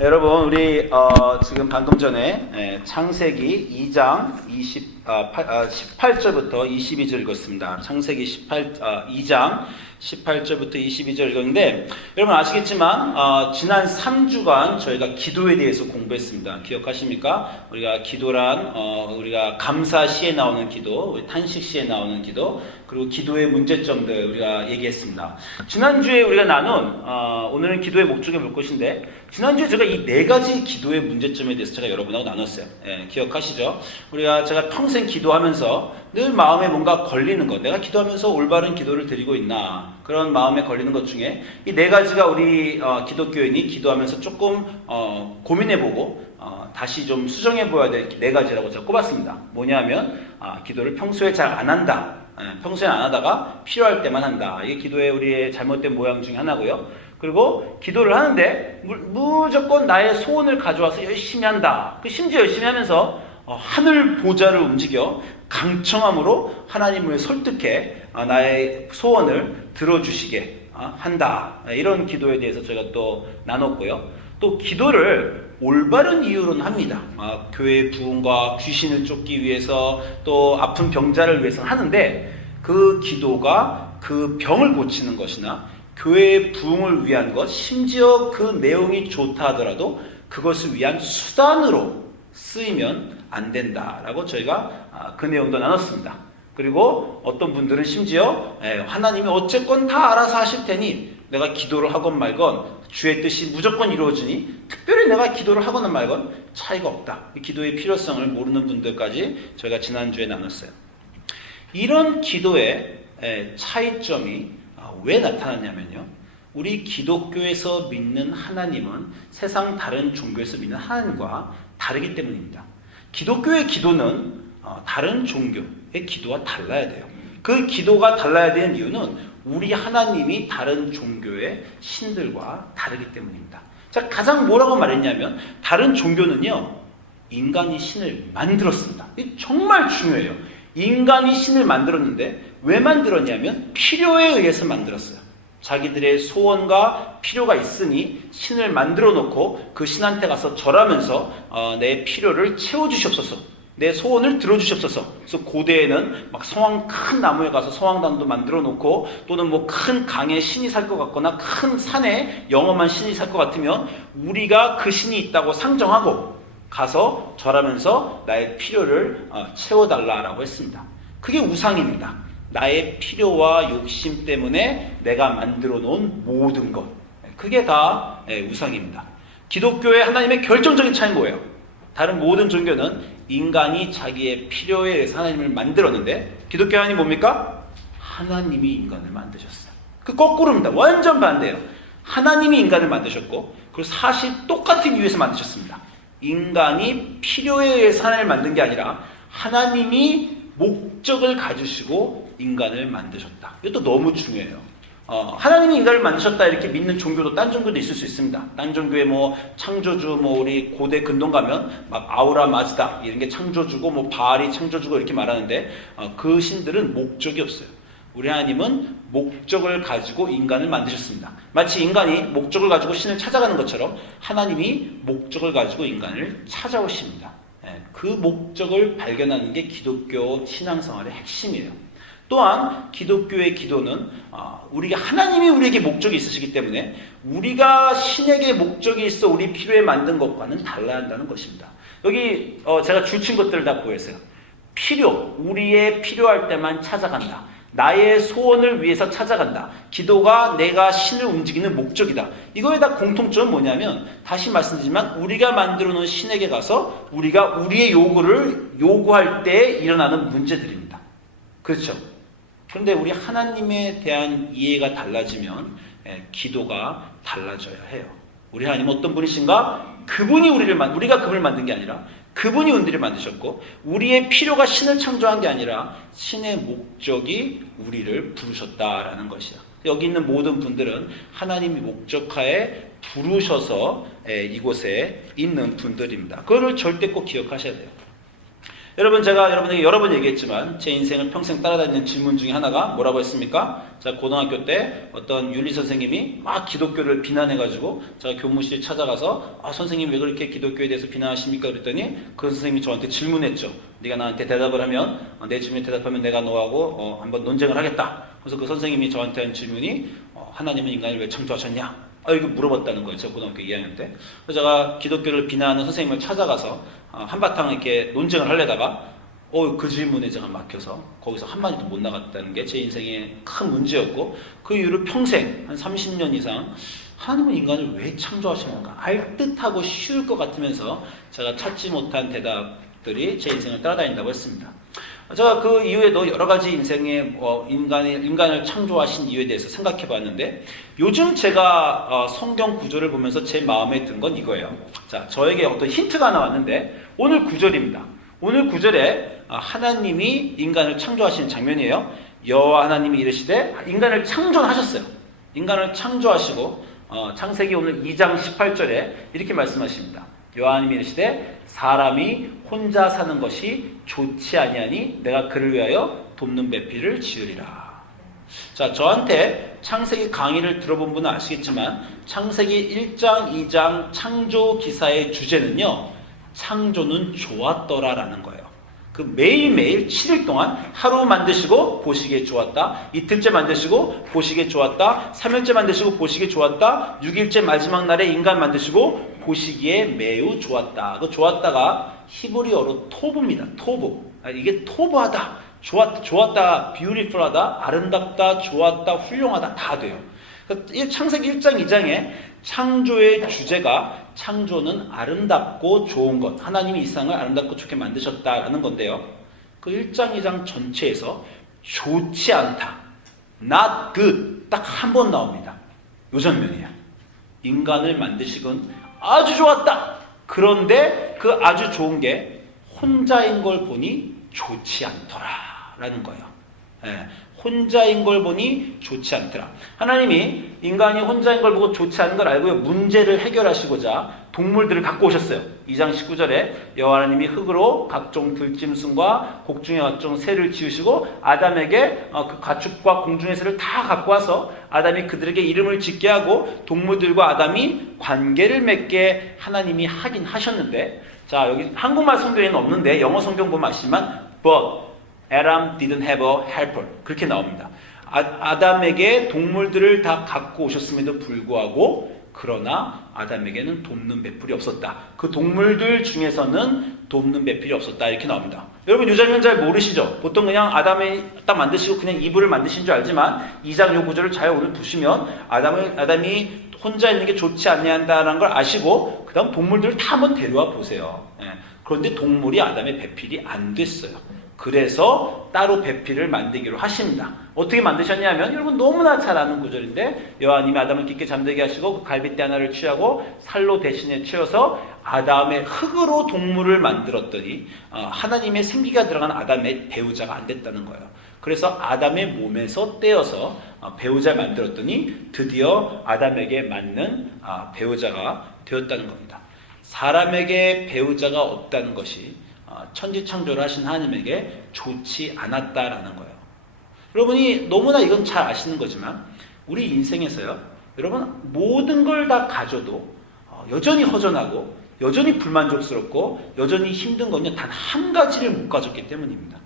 여러분, 우리 지금 방금 전에 창세기 2장 18절부터 22절 읽었습니다. 창세기 2장 18절부터 22절 읽었는데, 여러분 아시겠지만 지난 3주간 저희가 기도에 대해서 공부했습니다. 기억하십니까? 우리가 기도란 우리가 감사 시에 나오는 기도, 탄식 시에 나오는 기도, 그리고 기도의 문제점들 우리가 얘기했습니다. 지난주에 우리가 나눈 오늘은 기도의 목적을 볼 것인데, 지난주에 제가 이 네 가지 기도의 문제점에 대해서 제가 여러분하고 나눴어요. 기억하시죠? 제가 평생 기도하면서 늘 마음에 뭔가 걸리는 것, 내가 기도하면서 올바른 기도를 드리고 있나, 그런 마음에 걸리는 것 중에 이 네 가지가 우리 기독교인이 기도하면서 조금 고민해보고 다시 좀 수정해보아야 될 네 가지라고 제가 꼽았습니다. 뭐냐면 기도를 평소에 잘 안 한다. 평소에 안 하다가 필요할 때만 한다. 이게 기도의 우리의 잘못된 모양 중에 하나고요. 그리고 기도를 하는데 무조건 나의 소원을 가져와서 열심히 한다. 심지어 열심히 하면서 하늘 보좌를 움직여 강청함으로 하나님을 설득해 나의 소원을 들어주시게 한다. 이런 기도에 대해서 저희가 또 나눴고요. 또 기도를 올바른 이유로는 합니다. 교회의 부흥과 귀신을 쫓기 위해서, 또 아픈 병자를 위해서는 하는데, 그 기도가 그 병을 고치는 것이나 교회의 부흥을 위한 것, 심지어 그 내용이 좋다 하더라도 그것을 위한 수단으로 쓰이면 안 된다라고 저희가 그 내용도 나눴습니다. 그리고 어떤 분들은 심지어 하나님이 어쨌건 다 알아서 하실 테니 내가 기도를 하건 말건 주의 뜻이 무조건 이루어지니 특별히 내가 기도를 하거나 말건 차이가 없다. 기도의 필요성을 모르는 분들까지 저희가 지난주에 나눴어요. 이런 기도의 차이점이 왜 나타났냐면요, 우리 기독교에서 믿는 하나님은 세상 다른 종교에서 믿는 하나님과 다르기 때문입니다. 기독교의 기도는 다른 종교의 기도와 달라야 돼요. 그 기도가 달라야 되는 이유는 우리 하나님이 다른 종교의 신들과 다르기 때문입니다. 자, 가장 뭐라고 말했냐면, 다른 종교는요, 인간이 신을 만들었습니다. 이게 정말 중요해요. 인간이 신을 만들었는데 왜 만들었냐면 필요에 의해서 만들었어요. 자기들의 소원과 필요가 있으니 신을 만들어 놓고 그 신한테 가서 절하면서 내 필요를 채워주시옵소서, 내 소원을 들어주시옵소서. 그래서 고대에는 막 큰 나무에 가서 성황당도 만들어 놓고, 또는 뭐 큰 강에 신이 살 것 같거나 큰 산에 영험한 신이 살 것 같으면 우리가 그 신이 있다고 상정하고 가서 절하면서 나의 필요를 채워달라고 했습니다. 그게 우상입니다. 나의 필요와 욕심 때문에 내가 만들어 놓은 모든 것, 그게 다 우상입니다. 기독교의 하나님의 결정적인 차이는 뭐예요? 다른 모든 종교는 인간이 자기의 필요에 의해서 하나님을 만들었는데, 기독교 하나님 뭡니까? 하나님이 인간을 만드셨어요. 그 거꾸로입니다. 완전 반대예요. 하나님이 인간을 만드셨고, 그리고 사실 똑같은 이유에서 만드셨습니다. 인간이 필요에 의해서 하나님을 만든 게 아니라 하나님이 목적을 가지시고 인간을 만드셨다. 이것도 너무 중요해요. 하나님이 인간을 만드셨다 이렇게 믿는 종교도, 딴 종교도 있을 수 있습니다. 딴 종교에 창조주, 우리 고대 근동 가면 막 아우라 마즈다 이런 게 창조주고, 바알이 창조주고 이렇게 말하는데, 그 신들은 목적이 없어요. 우리 하나님은 목적을 가지고 인간을 만드셨습니다. 마치 인간이 목적을 가지고 신을 찾아가는 것처럼 하나님이 목적을 가지고 인간을 찾아오십니다. 그 목적을 발견하는 게 기독교 신앙생활의 핵심이에요. 또한 기독교의 기도는 하나님이 우리에게 목적이 있으시기 때문에 우리가 신에게 목적이 있어 우리 필요에 만든 것과는 달라야 한다는 것입니다. 여기 제가 줄친 것들을 다 보였어요. 필요, 우리의 필요할 때만 찾아간다. 나의 소원을 위해서 찾아간다. 기도가 내가 신을 움직이는 목적이다. 이거에 다 공통점은 뭐냐면, 다시 말씀드리지만 우리가 만들어 놓은 신에게 가서 우리가 우리의 요구를 요구할 때 일어나는 문제들입니다. 그렇죠? 그런데 우리 하나님에 대한 이해가 달라지면 기도가 달라져야 해요. 우리 하나님 어떤 분이신가? 그분이 우리가 그분을 만든 게 아니라 그분이 우리를 만드셨고, 우리의 필요가 신을 창조한 게 아니라 신의 목적이 우리를 부르셨다라는 것이야. 여기 있는 모든 분들은 하나님이 목적하에 부르셔서 이곳에 있는 분들입니다. 그거를 절대 꼭 기억하셔야 돼요. 여러분 제가 여러분에게 여러 번 얘기했지만 제 인생을 평생 따라다니는 질문 중에 하나가 뭐라고 했습니까? 제가 고등학교 때 어떤 윤리 선생님이 막 기독교를 비난해가지고 제가 교무실에 찾아가서 선생님 왜 그렇게 기독교에 대해서 비난하십니까? 그랬더니 그 선생님이 저한테 질문했죠. 네가 나한테 대답을 하면 내 질문에 대답하면 내가 너하고 한번 논쟁을 하겠다. 그래서 그 선생님이 저한테 한 질문이 하나님은 인간을 왜 창조하셨냐? 이거 물어봤다는 거예요. 제가 고등학교 2학년 때. 그래서 제가 기독교를 비난하는 선생님을 찾아가서 한바탕 이렇게 논쟁을 하려다가 그 질문에 제가 막혀서 거기서 한마디도 못 나갔다는 게 제 인생의 큰 문제였고, 그 이후로 평생 한 30년 이상 하나님은 인간을 왜 창조하십니까? 알듯하고 쉬울 것 같으면서 제가 찾지 못한 대답들이 제 인생을 따라다닌다고 했습니다. 제가 그 이후에도 여러 가지 인생의 인간을 창조하신 이유에 대해서 생각해 봤는데, 요즘 제가 성경 구절을 보면서 제 마음에 든 건 이거예요. 자, 저에게 어떤 힌트가 나왔는데, 오늘 구절입니다. 오늘 구절에 하나님이 인간을 창조하시는 장면이에요. 여호와 하나님이 이르시되, 인간을 창조하셨어요. 인간을 창조하시고 창세기 오늘 2장 18절에 이렇게 말씀하십니다. 여호와 하나님이 이르시되 사람이 혼자 사는 것이 좋지 아니하니 내가 그를 위하여 돕는 배필을 지으리라. 자, 저한테 창세기 강의를 들어본 분은 아시겠지만 창세기 1장 2장 창조 기사의 주제는요, 창조는 좋았더라라는 거예요. 그 매일매일 7일 동안 하루 만드시고 보시기에 좋았다, 이틀째 만드시고 보시기에 좋았다, 3일째 만드시고 보시기에 좋았다, 6일째 마지막 날에 인간 만드시고 보시기에 매우 좋았다. 그 좋았다가 히브리어로 토브입니다. 토브. 이게 토브하다, 좋았다, beautiful하다, 아름답다, 좋았다, 훌륭하다 다 돼요. 창세기 1장 2장에 창조의 주제가 창조는 아름답고 좋은 것, 하나님이 이 세상을 아름답고 좋게 만드셨다라는 건데요, 그 1장 2장 전체에서 좋지 않다, not good 딱 한 번 나옵니다. 요 장면이야. 인간을 만드시곤 아주 좋았다. 그런데 그 아주 좋은 게 혼자인 걸 보니 좋지 않더라라는 거예요. 혼자인 걸 보니 좋지 않더라. 하나님이 인간이 혼자인 걸 보고 좋지 않은 걸 알고요, 문제를 해결하시고자 동물들을 갖고 오셨어요. 2장 19절에 여호와 하나님이 흙으로 각종 들짐승과 곡중의 각종 새를 지으시고 아담에게 그 가축과 공중의 새를 다 갖고 와서 아담이 그들에게 이름을 짓게 하고 동물들과 아담이 관계를 맺게 하나님이 하긴 하셨는데, 자, 여기 한국말 성경에는 없는데 영어 성경 보면 아시지만 but Adam didn't have a helper 그렇게 나옵니다. 아담에게 동물들을 다 갖고 오셨음에도 불구하고 그러나 아담에게는 돕는 배필이 없었다. 그 동물들 중에서는 돕는 배필이 없었다. 이렇게 나옵니다. 여러분 이 장면 잘 모르시죠? 보통 그냥 아담이 딱 만드시고 그냥 이불을 만드신 줄 알지만 2장 요 구절을 잘 오늘 보시면 아담이 혼자 있는 게 좋지 않냐는 걸 아시고 그 다음 동물들을 다 한번 데려와 보세요. 그런데 동물이 아담의 배필이 안 됐어요. 그래서 따로 배필을 만들기로 하십니다. 어떻게 만드셨냐면 여러분 너무나 잘 아는 구절인데, 여호와님이 아담을 깊게 잠들게 하시고 그 갈빗대 하나를 취하고 살로 대신에 채워서 아담의 흙으로 동물을 만들었더니 하나님의 생기가 들어간 아담의 배우자가 안 됐다는 거예요. 그래서 아담의 몸에서 떼어서 배우자를 만들었더니 드디어 아담에게 맞는 배우자가 되었다는 겁니다. 사람에게 배우자가 없다는 것이 천지창조를 하신 하나님에게 좋지 않았다라는 거예요. 여러분이 너무나 이건 잘 아시는 거지만 우리 인생에서요, 여러분 모든 걸 다 가져도 여전히 허전하고 여전히 불만족스럽고 여전히 힘든 건요, 단 한 가지를 못 가졌기 때문입니다.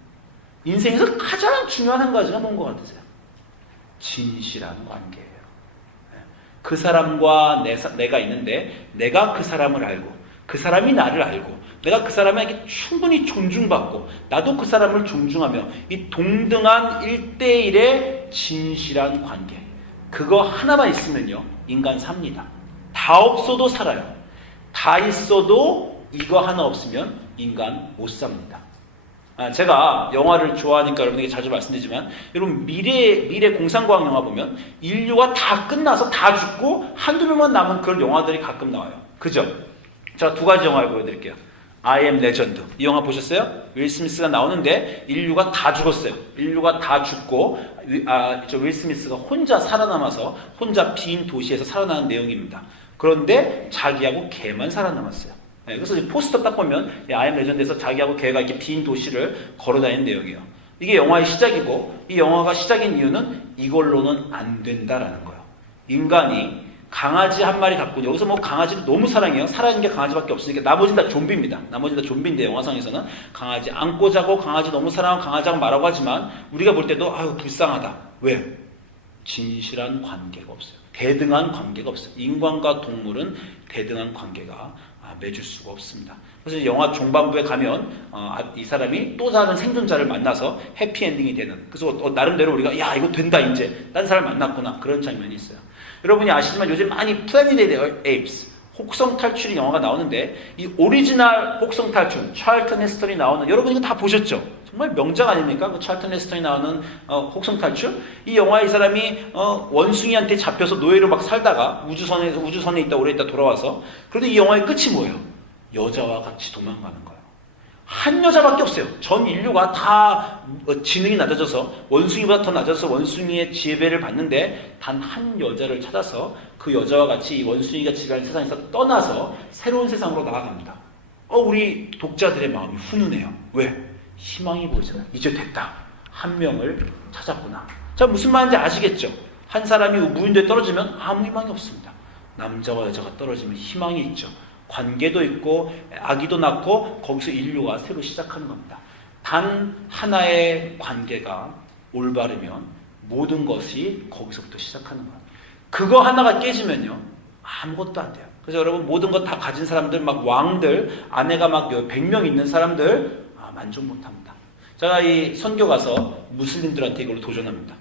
인생에서 가장 중요한 한 가지가 뭔 것 같으세요? 진실한 관계예요. 그 사람과 내가 있는데 내가 그 사람을 알고 그 사람이 나를 알고 내가 그 사람에게 충분히 존중받고 나도 그 사람을 존중하며 이 동등한 1대1의 진실한 관계, 그거 하나만 있으면요 인간 삽니다. 다 없어도 살아요. 다 있어도 이거 하나 없으면 인간 못 삽니다. 제가 영화를 좋아하니까 여러분에게 자주 말씀드리지만, 여러분 미래 공상과학 영화 보면 인류가 다 끝나서 다 죽고 한두 명만 남은 그런 영화들이 가끔 나와요. 그죠? 제가 두 가지 영화를 보여드릴게요. I am Legend. 이 영화 보셨어요? 윌 스미스가 나오는데 인류가 다 죽었어요. 인류가 다 죽고 윌 스미스가 혼자 살아남아서 혼자 빈 도시에서 살아나는 내용입니다. 그런데 자기하고 개만 살아남았어요. 그래서 포스터 딱 보면 I am 레전드에서 자기하고 걔가 이렇게 빈 도시를 걸어다니는 내용이에요. 이게 영화의 시작이고 이 영화가 시작인 이유는 이걸로는 안 된다라는 거예요. 인간이 강아지 한 마리 갖고 여기서 뭐 강아지를 너무 사랑해요. 살아있는 게 강아지밖에 없으니까 나머지는 다 좀비입니다. 나머지는 다 좀비인데 영화상에서는 강아지 안고 자고 강아지 너무 사랑하고 강아지하고 말하고 하지만 우리가 볼 때도 아유 불쌍하다. 왜? 진실한 관계가 없어요. 대등한 관계가 없어요. 인간과 동물은 대등한 관계가 맺을 수가 없습니다. 그래서 영화 중반부에 가면 이 사람이 또 다른 생존자를 만나서 해피엔딩이 되는, 그래서 나름대로 우리가 야 이거 된다 이제 딴 사람 만났구나 그런 장면이 있어요. 여러분이 아시지만 요즘 많이 플래닛 에이프스 혹성 탈출이 영화가 나오는데 이 오리지널 혹성 탈출 찰튼 헤스턴이 나오는, 여러분 이거 다 보셨죠? 정말 명작 아닙니까? 그 찰튼 헤스턴이 나오는 혹성 탈출. 이 영화에 이 사람이 원숭이한테 잡혀서 노예로 막 살다가 우주선에 있다 오래 있다 돌아와서, 그런데 이 영화의 끝이 뭐예요? 여자와 같이 도망가는 거예요. 한 여자밖에 없어요. 전 인류가 다 지능이 낮아져서 원숭이보다 더 낮아서 원숭이의 지배를 받는데 단 한 여자를 찾아서 그 여자와 같이 이 원숭이가 지배하는 세상에서 떠나서 새로운 세상으로 나아갑니다. 우리 독자들의 마음이 훈훈해요. 왜? 희망이 보이잖아요. 이제 됐다. 한 명을 찾았구나. 자, 무슨 말인지 아시겠죠? 한 사람이 무인도에 떨어지면 아무 희망이 없습니다. 남자와 여자가 떨어지면 희망이 있죠. 관계도 있고 아기도 낳고 거기서 인류가 새로 시작하는 겁니다. 단 하나의 관계가 올바르면 모든 것이 거기서부터 시작하는 거예요. 그거 하나가 깨지면요 아무것도 안 돼요. 그래서 여러분 모든 것 다 가진 사람들, 막 왕들, 아내가 막 100명 있는 사람들 만족 못합니다. 제가 이 선교 가서 무슬림들한테 이걸로 도전합니다.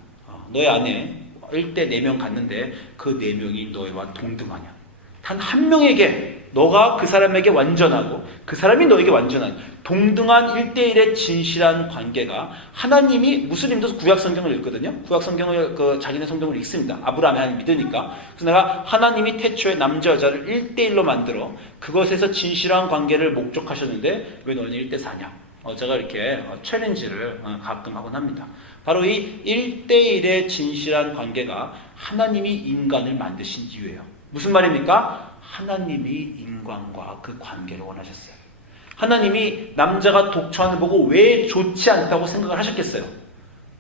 너의 아내 1대 4명 갔는데 그 4명이 너희와 동등하냐? 단 한 명에게 너가 그 사람에게 완전하고 그 사람이 너에게 완전한 동등한 1대1의 진실한 관계가, 하나님이, 무슬림도 구약 성경을 읽거든요. 구약 성경을 자기네 성경을 읽습니다. 아브라함이 하나님 믿으니까. 그래서 내가 하나님이 태초에 남자 여자를 1대1로 만들어 그것에서 진실한 관계를 목적하셨는데 왜 너는 1대4냐? 제가 이렇게 챌린지를 가끔 하곤 합니다. 바로 이 1대1의 진실한 관계가 하나님이 인간을 만드신 이유예요. 무슨 말입니까? 하나님이 인간과 그 관계를 원하셨어요. 하나님이 남자가 독처하는 보고 왜 좋지 않다고 생각을 하셨겠어요?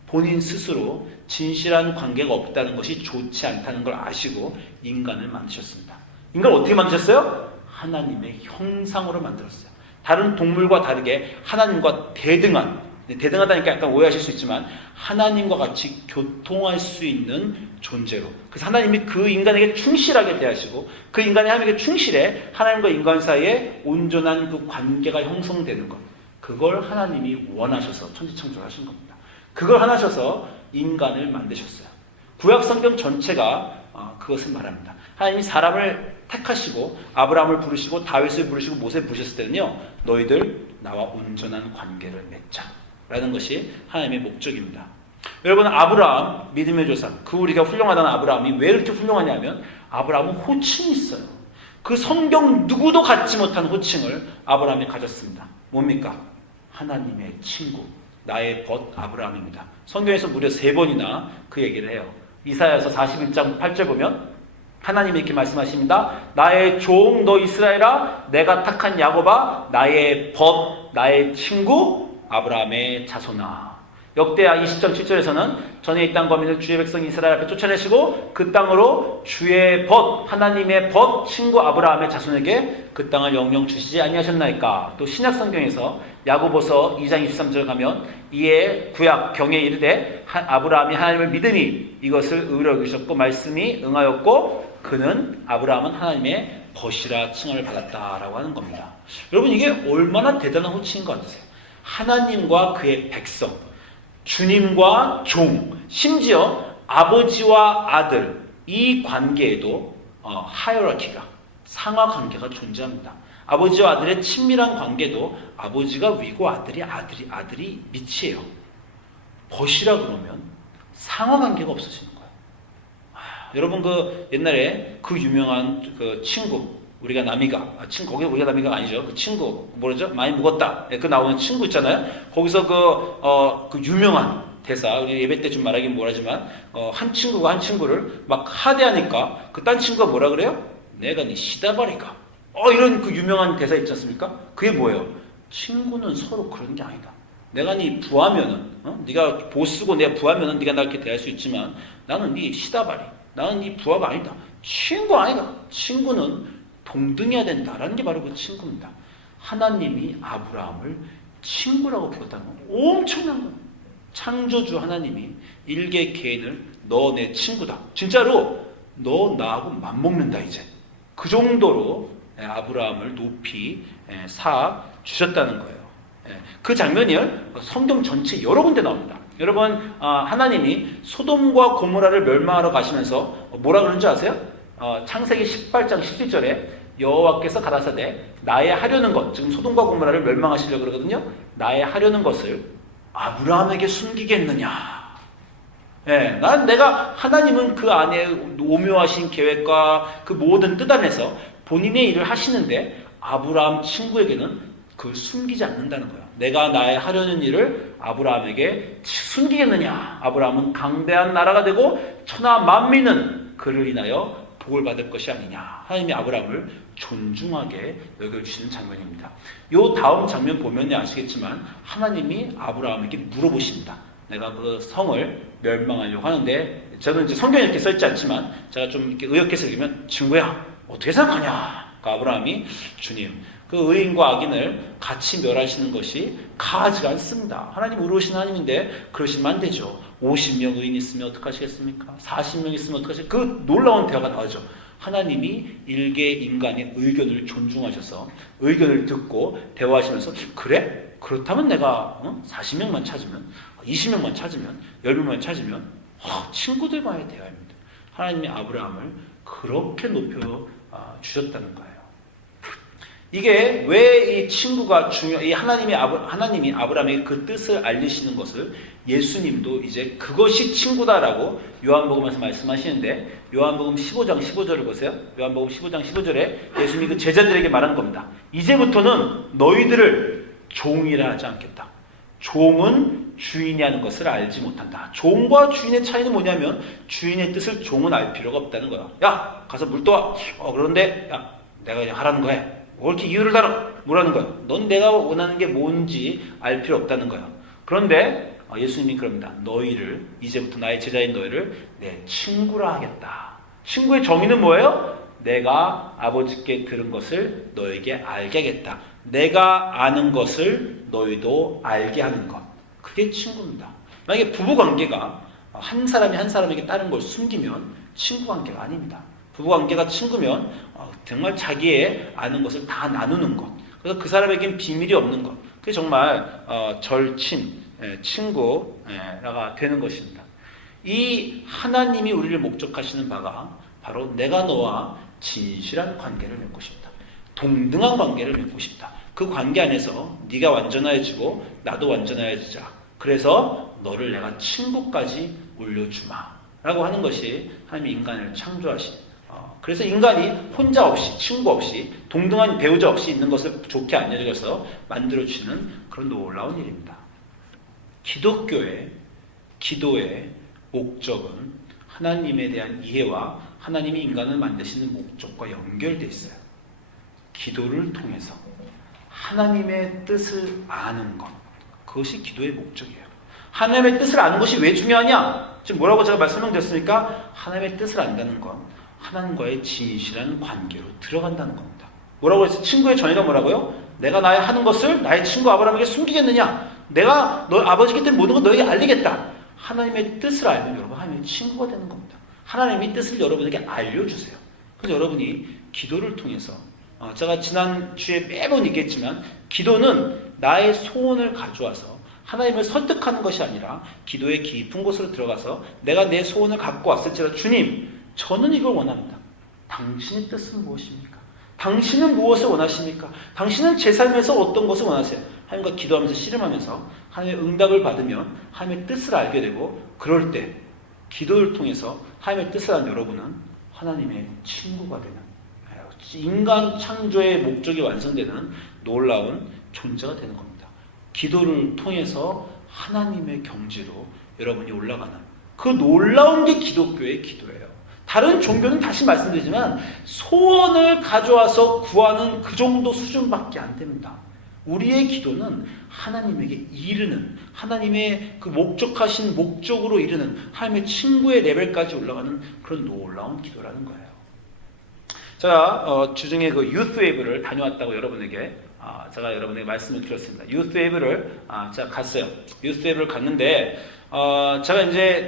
본인 스스로 진실한 관계가 없다는 것이 좋지 않다는 걸 아시고 인간을 만드셨습니다. 인간을 어떻게 만드셨어요? 하나님의 형상으로 만들었어요. 다른 동물과 다르게 하나님과 대등하다니까 약간 오해하실 수 있지만 하나님과 같이 교통할 수 있는 존재로, 그래서 하나님이 그 인간에게 충실하게 대하시고 그 인간이 하나님에게 충실해 하나님과 인간 사이에 온전한 그 관계가 형성되는 것, 그걸 하나님이 원하셔서 천지창조를 하신 겁니다. 그걸 하셔서 인간을 만드셨어요. 구약 성경 전체가 그것을 말합니다. 하나님이 사람을 택하시고 아브라함을 부르시고 다윗을 부르시고 모세를 부르셨을 때는요, 너희들 나와 온전한 관계를 맺자 라는 것이 하나님의 목적입니다. 여러분, 아브라함 믿음의 조상, 그 우리가 훌륭하다는 아브라함이 왜 이렇게 훌륭하냐면 아브라함은 호칭이 있어요. 그 성경 누구도 갖지 못한 호칭을 아브라함이 가졌습니다. 뭡니까? 하나님의 친구, 나의 벗 아브라함입니다. 성경에서 무려 3번이나 그 얘기를 해요. 이사야서 41장 8절 보면 하나님이 이렇게 말씀하십니다. 나의 종 너 이스라엘아, 내가 택한 야곱아, 나의 벗, 나의 친구 아브라함의 자손아. 역대하 20장 7절에서는 전에 이 땅 거민을 주의 백성 이스라엘 앞에 쫓아내시고 그 땅으로 주의 벗, 하나님의 벗 친구 아브라함의 자손에게 그 땅을 영영 주시지 아니하셨나이까. 또 신약 성경에서 야고보서 2장 23절 가면 이에 구약 경에 이르되 아브라함이 하나님을 믿으니 이것을 의로 여기셨고 말씀이 응하였고 그는 아브라함은 하나님의 벗이라 칭함을 받았다라고 하는 겁니다. 여러분, 이게 얼마나 대단한 호칭인 것 같으세요? 하나님과 그의 백성, 주님과 종, 심지어 아버지와 아들, 이 관계에도 하이어라키가, 상하 관계가 존재합니다. 아버지와 아들의 친밀한 관계도 아버지가 위고 아들이 밑이에요. 벗이라 그러면 상하 관계가 없어지는 거예요. 여러분, 그 옛날에 그 유명한 그 친구, 우리가 남이가, 거기 우리가 남이가 아니죠. 그 친구, 뭐죠? 많이 묵었다. 그 나오는 친구 있잖아요. 거기서 그 유명한 대사, 우리 예배 때 좀 말하긴 뭐라지만, 한 친구가 한 친구를 막 하대하니까, 그 딴 친구가 뭐라 그래요? 내가 네 시다바리가. 이런 그 유명한 대사 있지 않습니까? 그게 뭐예요? 친구는 서로 그런 게 아니다. 내가 네 부하면은, 네가 보스고 내가 부하면은 네가 나 이렇게 대할 수 있지만 나는 네 시다발이, 나는 네 부하가 아니다. 친구 아니다. 친구는 동등해야 된다라는 게 바로 그 친구입니다. 하나님이 아브라함을 친구라고 불렀다는 건 엄청난 거예요. 창조주 하나님이 일개 개인을 너 내 친구다. 진짜로 너 나하고 맞먹는다 이제. 그 정도로 아브라함을 높이 사 주셨다는 거예요. 그 장면이 성경 전체 여러 군데 나옵니다. 여러분 하나님이 소돔과 고모라를 멸망하러 가시면서 뭐라 그러는지 아세요? 창세기 18장 11절에 여호와께서 가라사대 나의 하려는 것, 지금 소돔과 고모라를 멸망하시려고 그러거든요. 나의 하려는 것을 아브라함에게 숨기겠느냐. 내가 하나님은 그 안에 오묘하신 계획과 그 모든 뜻 안에서 본인의 일을 하시는데 아브라함 친구에게는 그걸 숨기지 않는다는 거예요. 내가 나의 하려는 일을 아브라함에게 숨기겠느냐. 아브라함은 강대한 나라가 되고 천하 만민은 그를 인하여 복을 받을 것이 아니냐. 하나님이 아브라함을 존중하게 여겨주시는 장면입니다. 이 다음 장면 보면 아시겠지만 하나님이 아브라함에게 물어보십니다. 내가 그 성을 멸망하려고 하는데, 저는 이제 성경에 이렇게 써있지 않지만 제가 좀 이렇게 의역해서 읽으면 친구야 어떻게 생각하냐. 그 아브라함이 주님 그 의인과 악인을 같이 멸하시는 것이 가하지가 않습니다. 하나님 의로우신 하나님인데 그러시면 안 되죠. 50명 의인 있으면 어떡하시겠습니까? 40명 있으면 어떡하시겠습니까? 그 놀라운 대화가 나오죠. 하나님이 일개 인간의 의견을 존중하셔서 의견을 듣고 대화하시면서 그래? 그렇다면 내가 40명만 찾으면 20명만 찾으면 10명만 찾으면 친구들과의 대화입니다. 하나님이 아브라함을 그렇게 높여 주셨다는 거예요. 이게 왜 이 친구가 이 하나님이 아브라함에게 그 뜻을 알리시는 것을 예수님도 이제 그것이 친구다라고 요한복음에서 말씀하시는데, 요한복음 15장 15절을 보세요. 요한복음 15장 15절에 예수님이 그 제자들에게 말한 겁니다. 이제부터는 너희들을 종이라 하지 않겠다. 종은 주인이 하는 것을 알지 못한다. 종과 주인의 차이는 뭐냐면 주인의 뜻을 종은 알 필요가 없다는 거야. 야 가서 물 떠와. 그런데 야 내가 그냥 하라는 거야. 왜 이렇게 이유를 달아? 뭐라는 거야? 넌 내가 원하는 게 뭔지 알 필요 없다는 거야. 그런데 예수님이 그럽니다. 너희를, 이제부터 나의 제자인 너희를 내 친구라 하겠다. 친구의 정의는 뭐예요? 내가 아버지께 들은 것을 너에게 알게 하겠다. 내가 아는 것을 너희도 알게 하는 것. 그게 친구입니다. 만약에 부부관계가 한 사람이 한 사람에게 다른 걸 숨기면 친구관계가 아닙니다. 부부관계가 친구면 정말 자기의 아는 것을 다 나누는 것. 그래서 그 사람에겐 비밀이 없는 것. 그게 정말 절친, 친구가 되는 것입니다. 이 하나님이 우리를 목적하시는 바가 바로 내가 너와 진실한 관계를 맺고 싶다. 동등한 관계를 맺고 싶다. 그 관계 안에서 네가 완전해지고 나도 완전해지자. 그래서 너를 내가 친구까지 올려주마 라고 하는 것이 하나님이 인간을 창조하신, 그래서 인간이 혼자 없이, 친구 없이, 동등한 배우자 없이 있는 것을 좋게 안 여겨서 만들어주시는 그런 놀라운 일입니다. 기독교의 기도의 목적은 하나님에 대한 이해와 하나님이 인간을 만드시는 목적과 연결되어 있어요. 기도를 통해서 하나님의 뜻을 아는 것, 그것이 기도의 목적이에요. 하나님의 뜻을 아는 것이 왜 중요하냐? 지금 뭐라고 제가 말씀드렸습니까? 하나님의 뜻을 안다는 건 하나님과의 진실한 관계로 들어간다는 겁니다. 뭐라고 해서 친구의 전의가 뭐라고요? 내가 나의 하는 것을 나의 친구 아브라함에게 숨기겠느냐? 내가 너 아버지께 든 모든 걸 너에게 알리겠다. 하나님의 뜻을 알면 여러분 하나님의 친구가 되는 겁니다. 하나님의 뜻을 여러분에게 알려주세요. 그래서 여러분이 기도를 통해서, 제가 지난주에 매번 얘기했지만 기도는 나의 소원을 가져와서 하나님을 설득하는 것이 아니라 기도의 깊은 곳으로 들어가서 내가 내 소원을 갖고 왔을지라도 주님, 저는 이걸 원합니다. 당신의 뜻은 무엇입니까? 당신은 무엇을 원하십니까? 당신은 제 삶에서 어떤 것을 원하세요? 하나님과 기도하면서 씨름하면서 하나님의 응답을 받으면 하나님의 뜻을 알게 되고, 그럴 때 기도를 통해서 하나님의 뜻을 아는 여러분은 하나님의 친구가 되는, 인간 창조의 목적이 완성되는 놀라운 존재가 되는 겁니다. 기도를 통해서 하나님의 경지로 여러분이 올라가는 그 놀라운 게 기독교의 기도예요. 다른 종교는 다시 말씀드리지만 소원을 가져와서 구하는 그 정도 수준밖에 안 됩니다. 우리의 기도는 하나님에게 이르는, 하나님의 그 목적하신 목적으로 이르는 하나님의 친구의 레벨까지 올라가는 그런 놀라운 기도라는 거예요. 제가 주중에 그 유스웨이브를 다녀왔다고 제가 여러분에게 말씀을 드렸습니다. 유스웨이브를 제가 갔어요. 유스웨이브를 갔는데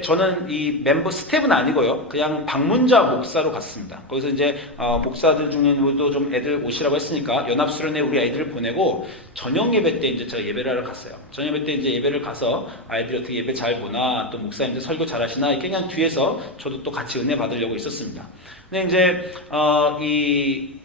저는 이 멤버 스텝은 아니고요. 그냥 방문자 목사로 갔습니다. 거기서 이제 목사들 중에도 좀 애들 오시라고 했으니까 연합수련회 우리 아이들을 보내고 저녁 예배 때 이제 제가 예배를 하러 갔어요. 저녁 예배 때 이제 예배를 가서 아이들이 어떻게 예배 잘 보나, 또 목사님들 설교 잘하시나 이렇게 그냥 뒤에서 저도 또 같이 은혜 받으려고 있었습니다. 근데 이제 이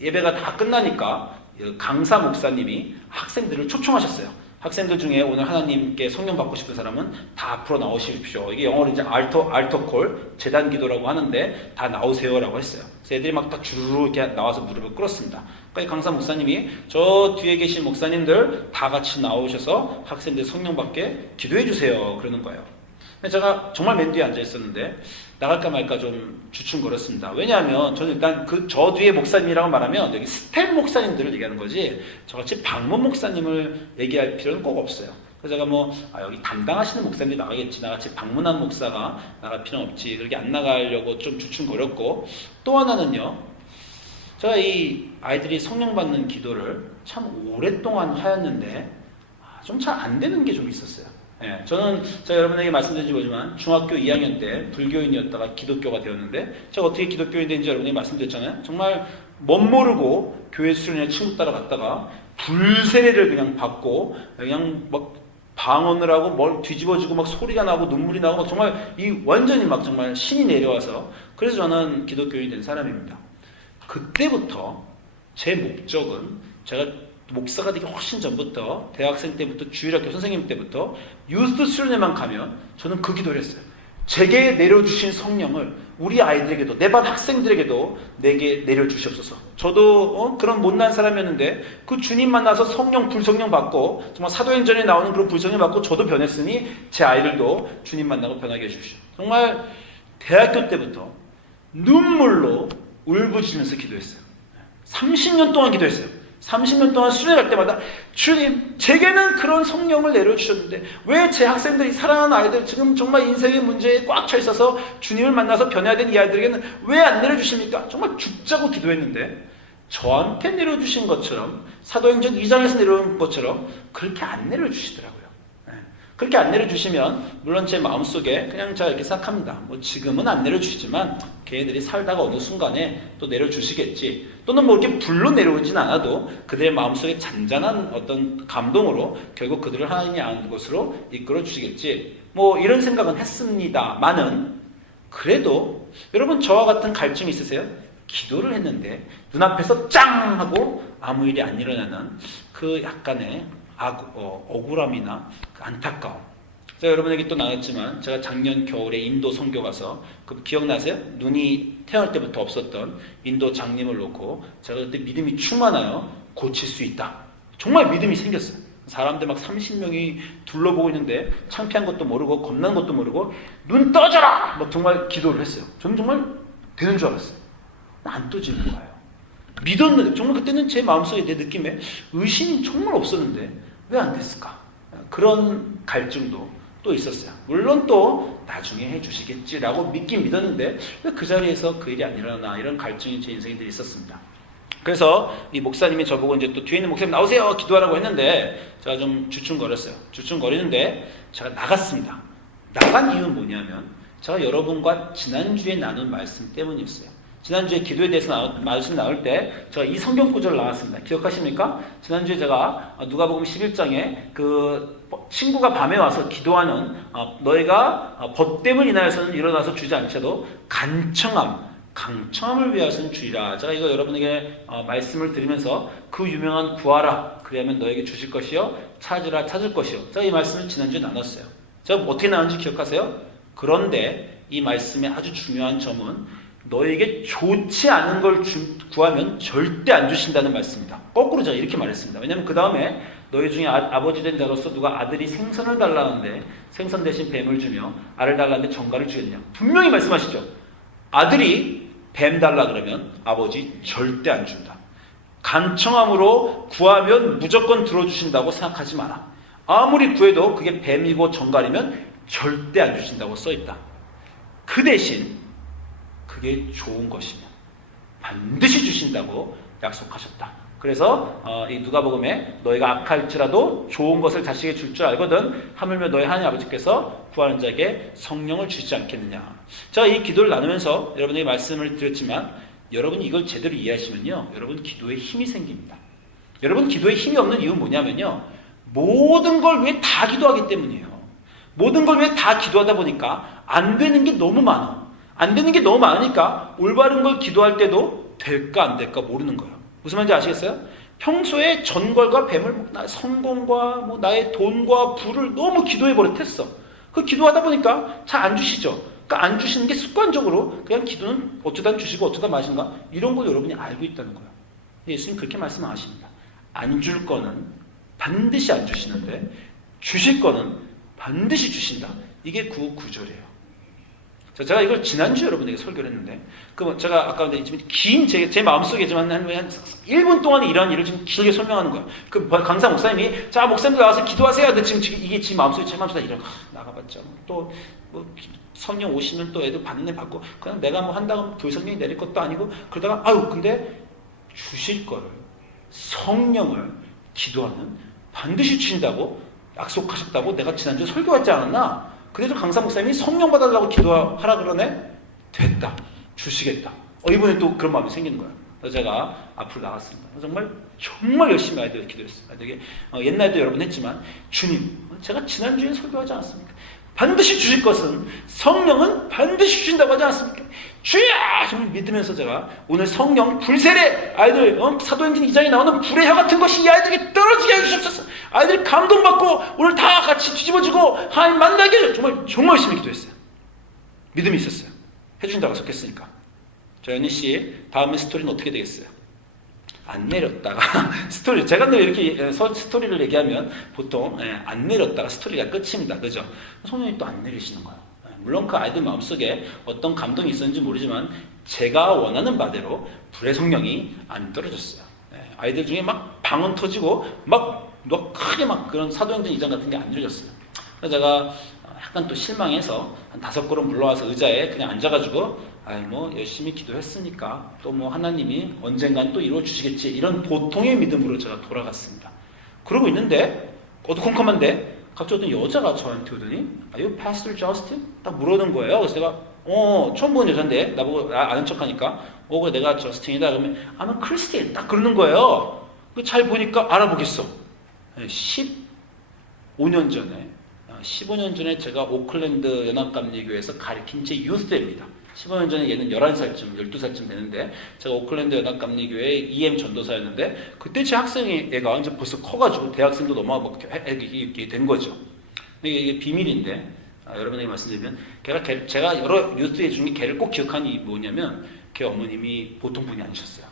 예배가 다 끝나니까 강사 목사님이 학생들을 초청하셨어요. 학생들 중에 오늘 하나님께 성령 받고 싶은 사람은 다 앞으로 나오십시오. 이게 영어로 이제 알터콜, 재단 기도라고 하는데 다 나오세요라고 했어요. 그래서 애들이 막 딱 주르르 이렇게 나와서 무릎을 꿇었습니다. 그러니까 강사 목사님이 저 뒤에 계신 목사님들 다 같이 나오셔서 학생들 성령 받게 기도해 주세요. 그러는 거예요. 제가 정말 맨 뒤에 앉아 있었는데 나갈까 말까 좀 주춤거렸습니다. 왜냐하면 저는 일단 저 뒤에 목사님이라고 말하면 여기 스텝 목사님들을 얘기하는 거지 저같이 방문 목사님을 얘기할 필요는 꼭 없어요. 그래서 제가 여기 담당하시는 목사님이 나가겠지, 나같이 방문한 목사가 나갈 필요는 없지, 그렇게 안 나가려고 좀 주춤거렸고, 또 하나는요, 제가 이 아이들이 성령 받는 기도를 참 오랫동안 하였는데 좀 잘 안 되는 게 좀 있었어요. 예, 저는 제가 여러분에게 말씀드린지 모르지만 중학교 2학년 때 불교인이었다가 기독교가 되었는데, 제가 어떻게 기독교인이 된지 여러분에게 말씀드렸잖아요. 정말 멋모르고 교회 수련회 친구 따라갔다가 불세례를 그냥 받고 그냥 막 방언을 하고 뭘 뒤집어지고 막 소리가 나고 눈물이 나고 막 정말 완전히 막 정말 신이 내려와서, 그래서 저는 기독교인이 된 사람입니다. 그때부터 제 목적은, 제가 목사가 되기 훨씬 전부터, 대학생 때부터, 주일학교 선생님 때부터 유스 수련회만 가면 저는 그 기도를 했어요. 제게 내려주신 성령을 우리 아이들에게도, 내 반 학생들에게도 내게 내려주시옵소서. 저도 그런 못난 사람이었는데 그 주님 만나서 성령, 불성령 받고, 정말 사도행전에 나오는 그런 불성령 받고 저도 변했으니 제 아이들도 주님 만나고 변하게 해주십시오. 정말 대학교 때부터 눈물로 울부짖으면서 기도했어요. 30년 동안 기도했어요. 30년 동안 수련회 갈 때마다 주님, 제게는 그런 성령을 내려주셨는데 왜 제 학생들이, 사랑하는 아이들, 지금 정말 인생의 문제에 꽉 차 있어서 주님을 만나서 변해야 되는 이 아이들에게는 왜 안 내려주십니까? 정말 죽자고 기도했는데 저한테 내려주신 것처럼, 사도행전 2장에서 내려온 것처럼 그렇게 안 내려주시더라고요. 그렇게 안 내려주시면 물론 제 마음속에 그냥 제가 이렇게 생각합니다. 지금은 안 내려주시지만 걔네들이 살다가 어느 순간에 또 내려주시겠지, 또는 이렇게 불로 내려오진 않아도 그들의 마음속에 잔잔한 어떤 감동으로 결국 그들을 하나님이 아는 곳으로 이끌어 주시겠지, 이런 생각은 했습니다만은, 그래도 여러분 저와 같은 갈증이 있으세요? 기도를 했는데 눈앞에서 짱 하고 아무 일이 안 일어나는 그 약간의 억울함이나 안타까움. 제가 여러분에게 또 나눴지만, 제가 작년 겨울에 인도 선교 가서, 기억나세요? 눈이 태어날 때부터 없었던 인도 장님을 놓고 제가 그때 믿음이 충만하여 고칠 수 있다, 정말 믿음이 생겼어요. 사람들 막 30명이 둘러보고 있는데 창피한 것도 모르고 겁난 것도 모르고 눈 떠져라! 막 정말 기도를 했어요. 저는 정말 되는 줄 알았어요. 안 떠지는 거예요. 믿었는데, 정말 그때는 제 마음속에, 내 느낌에 의심이 정말 없었는데 왜 안 됐을까? 그런 갈증도 또 있었어요. 물론 또 나중에 해주시겠지라고 믿긴 믿었는데 왜 그 자리에서 그 일이 안 일어나나, 이런 갈증이 제 인생에 늘 있었습니다. 그래서 이 목사님이 저보고 이제 또 뒤에 있는 목사님 나오세요 기도하라고 했는데 제가 좀 주춤거렸어요. 주춤거리는데 제가 나갔습니다. 나간 이유는 뭐냐면, 제가 여러분과 지난주에 나눈 말씀 때문이었어요. 지난주에 기도에 대해서 말씀 나올 때 제가 이 성경 구절을 나왔습니다. 기억하십니까? 지난주에 제가 누가복음 11장에 그 친구가 밤에 와서 기도하는, 너희가 벗됨을 인하여서는 일어나서 주지 않고도 강청함을 위하여서는 주리라. 제가 이거 여러분에게 말씀을 드리면서 그 유명한 구하라 그리하면 너에게 주실 것이요 찾으라 찾을 것이요, 제가 이 말씀을 지난주에 나눴어요. 제가 어떻게 나눴는지 기억하세요? 그런데 이 말씀의 아주 중요한 점은 너에게 좋지 않은 걸 구하면 절대 안 주신다는 말씀입니다. 거꾸로 제가 이렇게 말했습니다. 왜냐하면 그 다음에 너희 중에 아버지 된 자로서 누가 아들이 생선을 달라는데 생선 대신 뱀을 주며 알을 달라는데 정갈을 주겠냐, 분명히 말씀하시죠. 아들이 뱀 달라 그러면 아버지 절대 안 준다. 간청함으로 구하면 무조건 들어주신다고 생각하지 마라. 아무리 구해도 그게 뱀이고 정갈이면 절대 안 주신다고 써있다. 그 대신 그게 좋은 것이면 반드시 주신다고 약속하셨다. 그래서 이 누가복음에 너희가 악할지라도 좋은 것을 자식에게 줄 줄 알거든 하물며 너희 하나님 아버지께서 구하는 자에게 성령을 주시지 않겠느냐. 제가 이 기도를 나누면서 여러분에게 말씀을 드렸지만 여러분이 이걸 제대로 이해하시면요, 여러분 기도에 힘이 생깁니다. 여러분 기도에 힘이 없는 이유는 뭐냐면요, 모든 걸 위해 다 기도하기 때문이에요. 모든 걸 위해 다 기도하다 보니까 안 되는 게 너무 많아. 안 되는 게 너무 많으니까 올바른 걸 기도할 때도 될까 안 될까 모르는 거예요. 무슨 말인지 아시겠어요? 평소에 전궐과 뱀을 나의 성공과 나의 돈과 부를 너무 기도해 버릇했어. 그 기도하다 보니까 잘 안 주시죠. 그러니까 안 주시는 게 습관적으로 그냥 기도는 어쩌다 주시고 어쩌다 마신가 이런 걸 여러분이 알고 있다는 거예요. 예수님 그렇게 말씀하십니다. 안 줄 거는 반드시 안 주시는데 주실 거는 반드시 주신다. 이게 그 구절이에요. 제가 이걸 지난주 여러분에게 설교를 했는데, 제가 아까 긴 제 마음속에지만 한 1분 동안 이런 일을 지금 길게 설명하는 거예요. 강사 목사님이, 자, 목사님들 나와서 기도하세요. 근데 지금 이게 제 마음속에 이런, 나가봤자. 또, 성령 오시면 또 애들 받는 애 받고, 그냥 내가 한다고 교회 성령이 내릴 것도 아니고, 그러다가, 근데 주실 거를, 성령을 기도하면 반드시 주신다고 약속하셨다고 내가 지난주에 설교하지 않았나? 그래도 강사 목사님이 성령 받아달라고 기도하라 그러네? 됐다. 주시겠다. 이번에 또 그런 마음이 생기는 거예요. 그래서 제가 앞으로 나갔습니다. 정말 열심히 아이들에게 기도했어요. 아이들에게 옛날에도 여러 번 했지만, 주님, 제가 지난주에 설교하지 않았습니까? 반드시 주실 것은 성령은 반드시 주신다고 하지 않았습니까? 주야! 정말 믿으면서 제가 오늘 성령 불세례 아이들 사도행전 2장에 나오는 불의 혀 같은 것이 이 아이들에게 떨어지게 해주셨소서. 아이들이 감동받고 오늘 다 같이 뒤집어지고 하나님 만나게 해줘. 정말 열심히 기도했어요. 믿음이 있었어요. 해준다고 약속했으니까. 저 연희씨 다음에 스토리는 어떻게 되겠어요? 안 내렸다가 스토리, 제가 늘 이렇게 스토리를 얘기하면 보통 안 내렸다가 스토리가 끝입니다. 그죠? 성령이 또 안 내리시는 거예요. 물론 그 아이들 마음속에 어떤 감동이 있었는지 모르지만 제가 원하는 바대로 불의 성령이 안 떨어졌어요. 아이들 중에 막 방언 터지고 막 크게 그런 사도행전 2장 같은 게 안 이루어졌어요. 그래서 제가 약간 또 실망해서 한 5걸음 물러와서 의자에 그냥 앉아가지고 열심히 기도했으니까 또 하나님이 언젠간 또 이루어 주시겠지, 이런 보통의 믿음으로 제가 돌아갔습니다. 그러고 있는데 어두컴컴한데 갑자기 어떤 여자가 저한테 오더니 Are you Pastor Justin? 딱 물어보는 거예요. 그래서 제가 처음 보는 여잔데 나보고 아는 척하니까 그래 내가 저스틴이다. 그러면 I'm a Christian 딱 그러는 거예요. 잘 보니까 알아보겠어. 15년 전에 제가 오클랜드 연합감리교회에서 가르친 제 유스대입니다. 15년 전에 얘는 11살쯤, 12살쯤 되는데 제가 오클랜드 연합감리교회 EM 전도사였는데 그때 제 학생이 애가 이제 벌써 커가지고 대학생도 넘어가고 이게 된 거죠. 근데 이게 비밀인데 여러분에게 말씀드리면 제가 여러 유스대 중에 걔를 꼭 기억하는 게 뭐냐면 걔 어머님이 보통 분이 아니셨어요.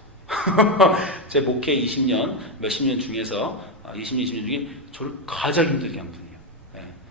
제 목회 20년, 몇십 년 중에서 20년, 20년 중에 저를 가장 힘들게 한 분이에요.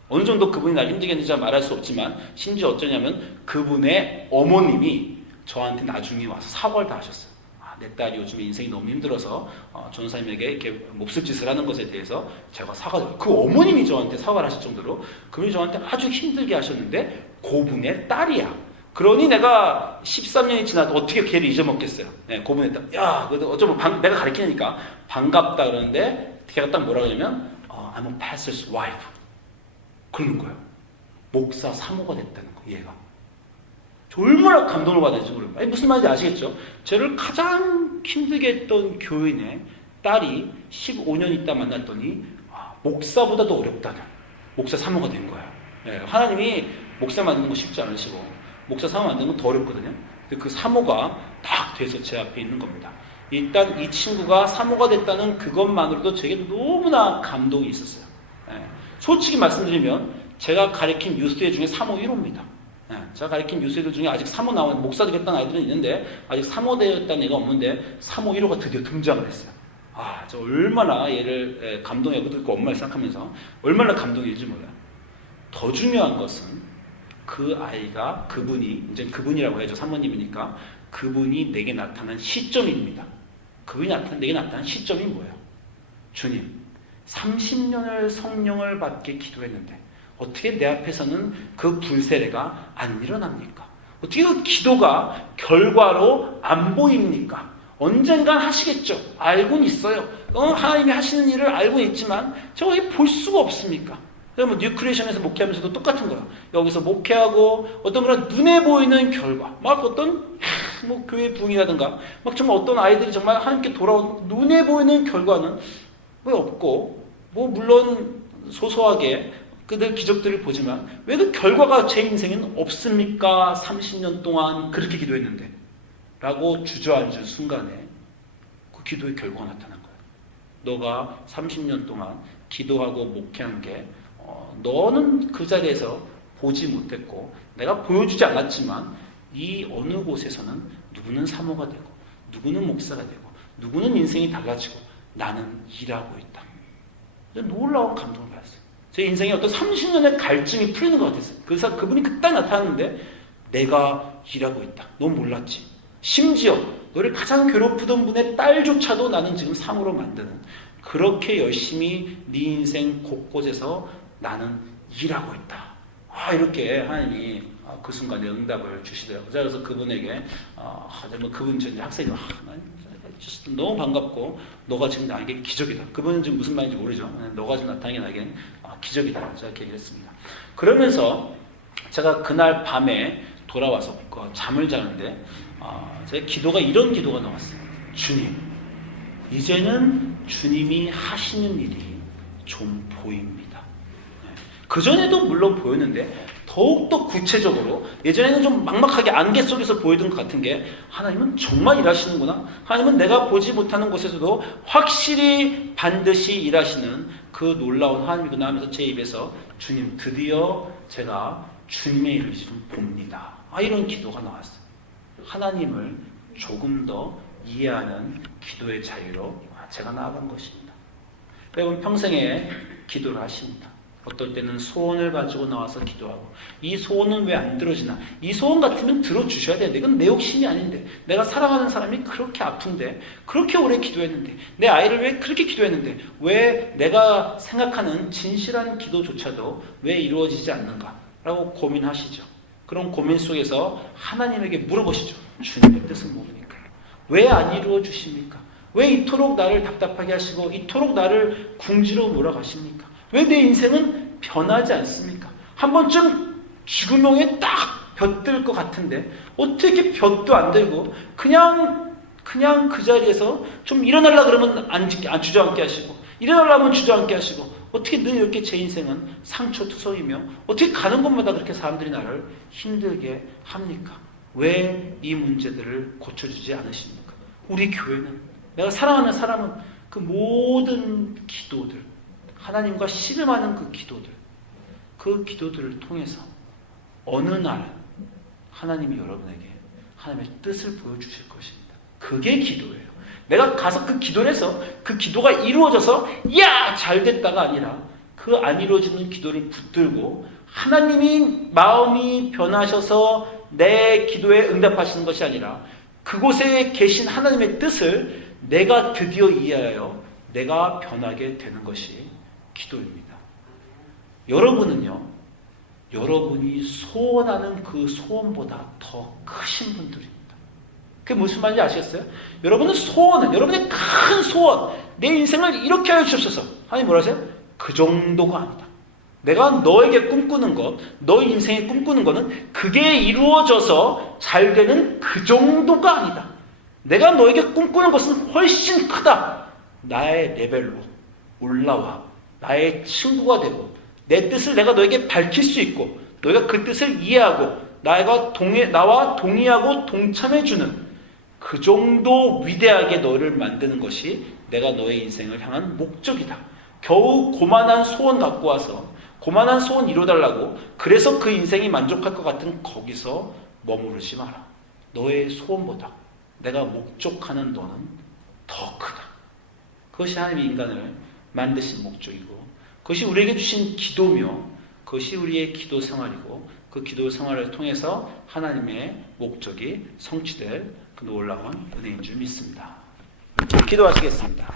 어느 정도 그분이 날 힘들게 했는지 말할 수 없지만 심지어 어쩌냐면 그분의 어머님이 저한테 나중에 와서 사과를 다 하셨어요. 내 딸이 요즘에 인생이 너무 힘들어서 전사님에게 이렇게 몹쓸 짓을 하는 것에 대해서 제가 그 어머님이 저한테 사과를 하실 정도로 그분이 저한테 아주 힘들게 하셨는데 그분의 딸이야. 그러니 내가 13년이 지나도 어떻게 걔를 잊어먹겠어요. 그분의 딸. 야, 어쩌면 내가 가르치니까 반갑다 그러는데 걔가 딱 뭐라 그러냐면 I'm a pastor's wife. 그러는 거예요. 목사 사모가 됐다는 거, 얘가. 얼마나 감동을 받았는지 모르겠어요. 무슨 말인지 아시겠죠? 저를 가장 힘들게 했던 교인의 딸이 15년 있다 만났더니 목사보다 더 어렵다는 목사 사모가 된 거예요. 하나님이 목사 만드는 거 쉽지 않으시고 목사 사모 만드는 건 더 어렵거든요. 근데 그 사모가 딱 돼서 제 앞에 있는 겁니다. 일단 이 친구가 사모가 됐다는 그것만으로도 제게 너무나 감동이 있었어요. 솔직히 말씀드리면 제가 가르친 유스대 중에 사모 1호입니다. 제가 가르친 유스대들 중에 아직 사모 나온 목사 되겠다는 아이들은 있는데 아직 사모 되었다는 애가 없는데 사모 1호가 드디어 등장을 했어요. 저 얼마나 얘를 감동하고 그 엄마를 생각하면서 얼마나 감동일지 몰라요. 더 중요한 것은 그 아이가 그분이 이제 그분이라고 해야죠. 사모님이니까 그분이 내게 나타난 시점입니다. 그분이 내게 나타난 시점이 뭐예요? 주님, 30년을 성령을 받게 기도했는데 어떻게 내 앞에서는 그 불세례가 안 일어납니까? 어떻게 그 기도가 결과로 안 보입니까? 언젠간 하시겠죠. 알고는 있어요. 하나님이 하시는 일을 알고는 있지만 저거 볼 수가 없습니까? 뭐 뉴크리에이션에서 목회하면서도 똑같은 거야. 여기서 목회하고 어떤 그런 눈에 보이는 결과, 막 어떤 뭐 교회 부흥이라든가, 막 정말 어떤 아이들이 정말 하나님께 돌아온 눈에 보이는 결과는 왜 없고, 뭐 물론 소소하게 그들 기적들을 보지만 왜 그 결과가 제 인생에는 없습니까? 30년 동안 그렇게 기도했는데 라고 주저앉은 순간에 그 기도의 결과가 나타난 거예요. 너가 30년 동안 기도하고 목회한 게 너는 그 자리에서 보지 못했고 내가 보여주지 않았지만 이 어느 곳에서는 누구는 사모가 되고 누구는 목사가 되고 누구는 인생이 달라지고 나는 일하고 있다. 놀라운 감동을 받았어요. 제 인생에 어떤 30년의 갈증이 풀리는 것 같았어요. 그래서 그분이 그때 나타났는데 내가 일하고 있다. 넌 몰랐지. 심지어 너를 가장 괴롭히던 분의 딸조차도 나는 지금 상으로 만드는 그렇게 열심히 네 인생 곳곳에서 나는 일하고 있다. 이렇게 하나님이 그 순간에 응답을 주시더라고요. 그래서 그분에게 그분 전 학생이 너무 반갑고 너가 지금 나에게 기적이다. 그분은 지금 무슨 말인지 모르죠. 너가 지금 나타나게 나에겐 기적이다. 제가 이렇게 얘기했습니다. 그러면서 제가 그날 밤에 돌아와서 잠을 자는데 제 기도가 이런 기도가 나왔어요. 주님, 이제는 주님이 하시는 일이 좀 보입니다. 그전에도 물론 보였는데 더욱더 구체적으로 예전에는 좀 막막하게 안개 속에서 보이던 것 같은 게 하나님은 정말 일하시는구나. 하나님은 내가 보지 못하는 곳에서도 확실히 반드시 일하시는 그 놀라운 하나님이구나 하면서 제 입에서 주님 드디어 제가 주님의 일을 좀 봅니다. 이런 기도가 나왔어요. 하나님을 조금 더 이해하는 기도의 자유로 제가 나아간 것입니다. 여러분 평생에 기도를 하십니다. 어떨 때는 소원을 가지고 나와서 기도하고 이 소원은 왜 안 들어지나? 이 소원 같으면 들어주셔야 되는데 이건 내 욕심이 아닌데 내가 사랑하는 사람이 그렇게 아픈데 그렇게 오래 기도했는데 내 아이를 왜 그렇게 기도했는데 왜 내가 생각하는 진실한 기도조차도 왜 이루어지지 않는가? 라고 고민하시죠. 그런 고민 속에서 하나님에게 물어보시죠. 주님의 뜻은 뭡니까? 왜 안 이루어 주십니까? 왜 이토록 나를 답답하게 하시고 이토록 나를 궁지로 몰아가십니까? 왜 내 인생은 변하지 않습니까? 한 번쯤 죽음형에 딱 볕들 것 같은데 어떻게 볕도 안 들고 그냥 그 자리에서 좀 일어나려고 그러면 안 주저앉게 하시고 일어나려면 주저앉게 하시고 어떻게 늘 이렇게 제 인생은 상처투성이며 어떻게 가는 곳마다 그렇게 사람들이 나를 힘들게 합니까? 왜 이 문제들을 고쳐주지 않으십니까? 우리 교회는 내가 사랑하는 사람은 그 모든 기도들 하나님과 씨름하는 그 기도들을 통해서 어느 날은 하나님이 여러분에게 하나님의 뜻을 보여주실 것입니다. 그게 기도예요. 내가 가서 그 기도를 해서 그 기도가 이루어져서 야! 잘 됐다가 아니라 그 안 이루어지는 기도를 붙들고 하나님이 마음이 변하셔서 내 기도에 응답하시는 것이 아니라 그곳에 계신 하나님의 뜻을 내가 드디어 이해하여 내가 변하게 되는 것이 기도입니다. 여러분은요, 여러분이 소원하는 그 소원보다 더 크신 분들입니다. 그게 무슨 말인지 아시겠어요? 여러분은 여러분의 큰 소원, 내 인생을 이렇게 하여 주옵소서. 하나님 뭐라 하세요? 그 정도가 아니다. 내가 너에게 꿈꾸는 것, 너의 인생에 꿈꾸는 것은 그게 이루어져서 잘 되는 그 정도가 아니다. 내가 너에게 꿈꾸는 것은 훨씬 크다. 나의 레벨로 올라와. 나의 친구가 되고 내 뜻을 내가 너에게 밝힐 수 있고 너희가 그 뜻을 이해하고 나와 동의하고 동참해주는 그 정도 위대하게 너를 만드는 것이 내가 너의 인생을 향한 목적이다. 겨우 고만한 소원 갖고 와서 고만한 소원 이뤄달라고 그래서 그 인생이 만족할 것 같은 거기서 머무르지 마라. 너의 소원보다 내가 목적하는 너는 더 크다. 그것이 하나님이 인간을 만드신 목적이고 그것이 우리에게 주신 기도며 그것이 우리의 기도 생활이고 그 기도 생활을 통해서 하나님의 목적이 성취될 그 놀라운 은혜인 줄 믿습니다. 기도하시겠습니다.